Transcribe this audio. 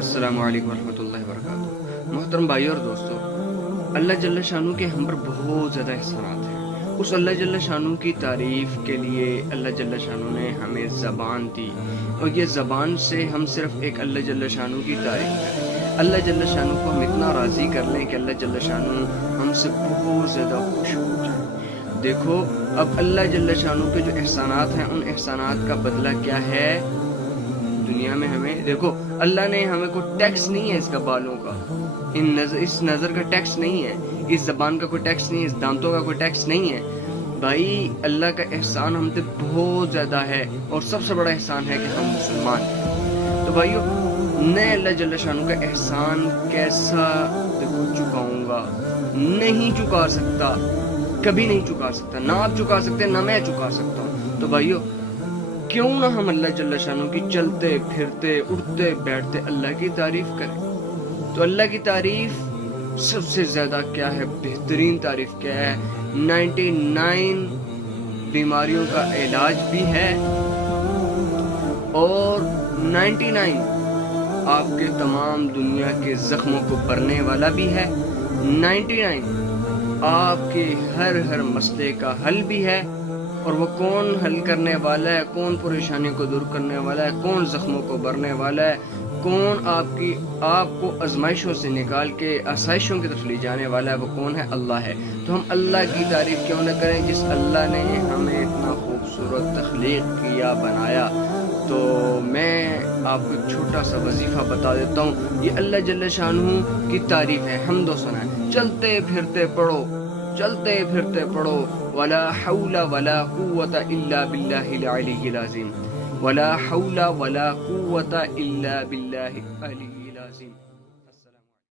अस्सलाम वालेकुम रहमतुल्लाहि वबरकातुहू। मोहतरम भाइयों और दोस्तों, अल्लाह जल्ल शानू के हम पर बहुत ज़्यादा एहसानात हैं। उस अल्लाह जल्ल शानू की तारीफ़ के लिए अल्लाह जल्ल शानू ने हमें ज़बान दी, और ये ज़बान से हम सिर्फ़ एक अल्लाह जल्ल शानू की तारीफ़ करें। अल्लाह जल्ल शानू को हम इतना राज़ी कर लें कि अल्लाह जल्ल शानू हमसे बहुत ज़्यादा खुश हो जाए। देखो, अब अल्लाह जल्ल शानू के जो एहसानात हैं, उन एहसानात का बदला क्या है दुनिया में हमें। देखो, अल्लाह ने हमें कोई टैक्स नहीं है इसका बालों का, इस नज़र का टैक्स नहीं है, इस ज़बान का कोई टैक्स नहीं है, इस दांतों का कोई टैक्स नहीं है। भाई, अल्लाह का एहसान हम पे बहुत ज़्यादा है, और सबसे बड़ा एहसान है कि हम मुसलमान हैं। तो भाइयों, मैं अल्लाह जल्ल शानू का एहसान कैसा देखो चुकाऊंगा, नहीं चुका सकता, कभी नहीं चुका सकता, ना आप चुका सकते ना मैं चुका सकता हूँ। तो भाइयों, क्यों ना हम अल्लाह जल्ल शानू की चलते फिरते उठते बैठते अल्लाह की तारीफ करें। तो अल्लाह की तारीफ सबसे ज्यादा क्या है, बेहतरीन तारीफ क्या है, 99 बीमारियों का इलाज भी है, और 99 आपके तमाम दुनिया के जख्मों को भरने वाला भी है, 99 आपके हर मसले का हल भी है। और वो कौन हल करने वाला है, कौन परेशानी को दूर करने वाला है, कौन जख्मों को भरने वाला है, कौन आपको आजमाइशों से निकाल के आसाइशों की तरफ ले जाने वाला है, वो कौन है? अल्लाह है। तो हम अल्लाह की तारीफ क्यों न करें, जिस अल्लाह ने हमें इतना खूबसूरत तख्लीक किया, बनाया। तो मैं आपको एक छोटा सा वजीफा बता देता हूँ। ये अल्लाह जल्ल शानहू की तारीफ है, हमदो सना है। चलते फिरते पढ़ो, चलते फिरते पढ़ो, वला हौला वला कुव्वता इल्ला बिल्लाहिल अलिय्यिल अज़ीम, वला हौला वला कुव्वता इल्ला बिल्लाहिल अलिय्यिल अज़ीम।